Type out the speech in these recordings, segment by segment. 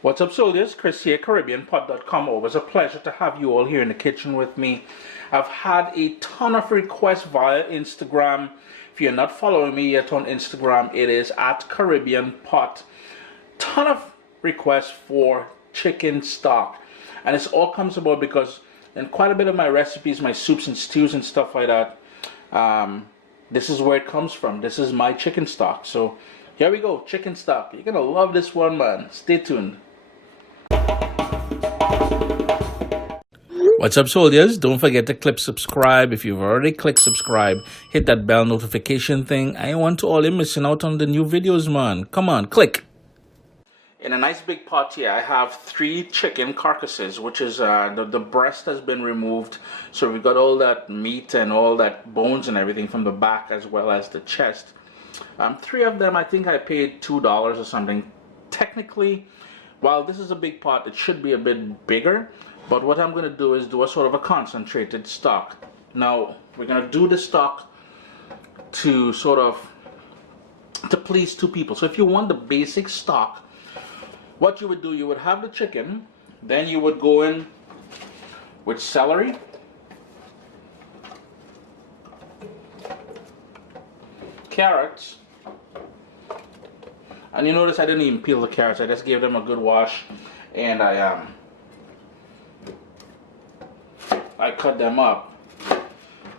What's up, soldiers? Chris here, CaribbeanPot.com. Always a pleasure to have you all here in the kitchen with me. I've had a ton of requests via Instagram. If you're not following me yet on Instagram, it is at CaribbeanPot. Ton of requests for chicken stock. And this all comes about because in quite a bit of my recipes, my soups and stews and stuff like that, this is where it comes from. This is my chicken stock. So here we go, chicken stock. You're gonna love this one, man. Stay tuned. What's up, soldiers? Don't forget to click subscribe. If you've already clicked subscribe, hit that bell notification thing. I want to all you missing out on the new videos, man. Come on, click. In a nice big pot here, I have 3 chicken carcasses, which is the breast has been removed. So we've got all that meat and all that bones and everything from the back as well as the chest. 3 of them, I think I paid $2 or something. Technically, while this is a big pot, it should be a bit bigger. But what I'm going to do is do a sort of a concentrated stock. Now, we're going to do the stock to please 2 people. So if you want the basic stock, what you would do, you would have the chicken, then you would go in with celery, carrots, and you notice I didn't even peel the carrots. I just gave them a good wash, and I cut them up.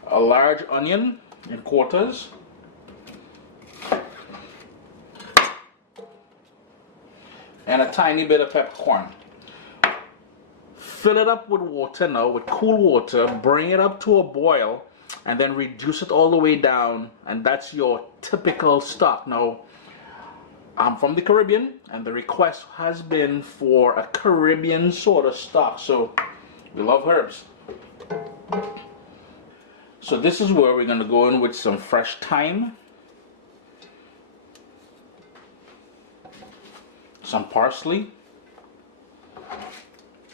A large onion in quarters, and a tiny bit of peppercorn. Fill it up with water now, with cool water, bring it up to a boil, and then reduce it all the way down, and that's your typical stock. Now, I'm from the Caribbean, and the request has been for a Caribbean sort of stock, so we love herbs. So this is where we're going to go in with some fresh thyme, some parsley,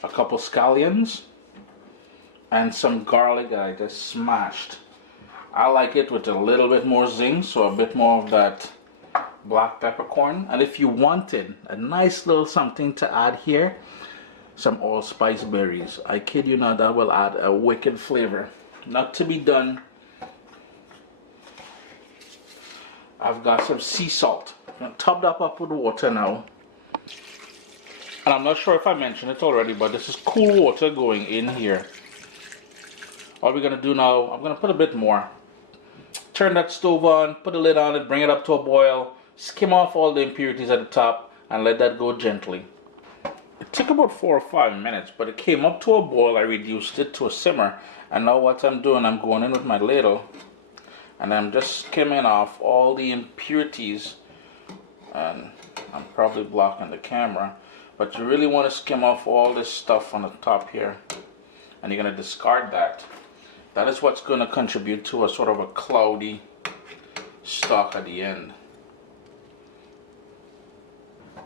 a couple scallions, and some garlic that I just smashed. I like it with a little bit more zing, so a bit more of that black peppercorn. And if you wanted a nice little something to add here, some allspice berries. I kid you not, that will add a wicked flavor. Not to be done, I've got some sea salt. I'm going to top that up with water now. And I'm not sure if I mentioned it already, but this is cool water going in here. All we're going to do now, I'm going to put a bit more. Turn that stove on, put the lid on it, bring it up to a boil, skim off all the impurities at the top, and let that go gently. It took about 4 or 5 minutes, but it came up to a boil. I reduced it to a simmer, and now what I'm doing, I'm going in with my ladle, and I'm just skimming off all the impurities. And I'm probably blocking the camera, but you really want to skim off all this stuff on the top here, and you're going to discard that. That is what's going to contribute to a sort of a cloudy stock at the end.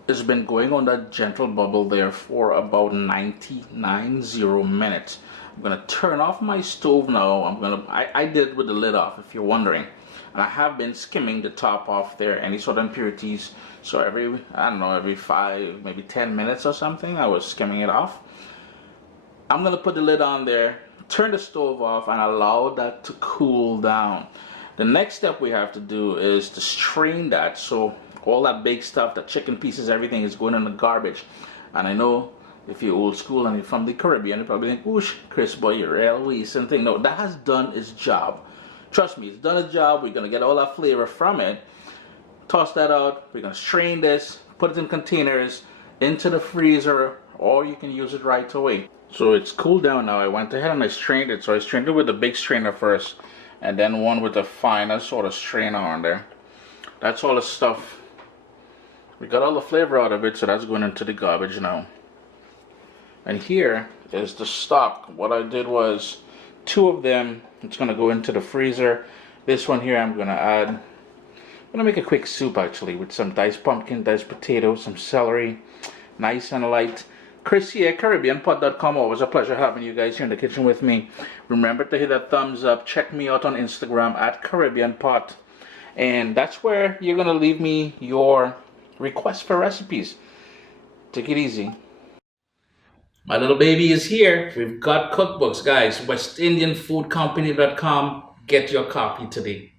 It's been going on that gentle bubble there for about 90 minutes. I'm going to turn off my stove now. I did it with the lid off, if you're wondering. And I have been skimming the top off there, any sort of impurities. So every 5, maybe 10 minutes or something, I was skimming it off. I'm going to put the lid on there, turn the stove off, and allow that to cool down. The next step we have to do is to strain that. So all that big stuff, the chicken pieces, everything is going in the garbage. And I know if you're old school and you're from the Caribbean, you probably think, whoosh, Chris, boy, you're always and thing. No, that has done its job. Trust me, it's done its job. We're going to get all that flavor from it. Toss that out. We're going to strain this, put it in containers, into the freezer, or you can use it right away. So it's cooled down now. I went ahead and I strained it. So I strained it with the big strainer first, and then one with the finer sort of strainer on there. That's all the stuff. We got all the flavor out of it, so that's going into the garbage now. And here is the stock. What I did was 2 of them, it's going to go into the freezer. This one here I'm going to add. I'm going to make a quick soup actually with some diced pumpkin, diced potato, some celery, nice and light. Chris here, CaribbeanPot.com. Always a pleasure having you guys here in the kitchen with me. Remember to hit that thumbs up. Check me out on Instagram at CaribbeanPot. And that's where you're going to leave me your requests for recipes. Take it easy. My little baby is here. We've got cookbooks, guys. WestIndianFoodCompany.com. Get your copy today.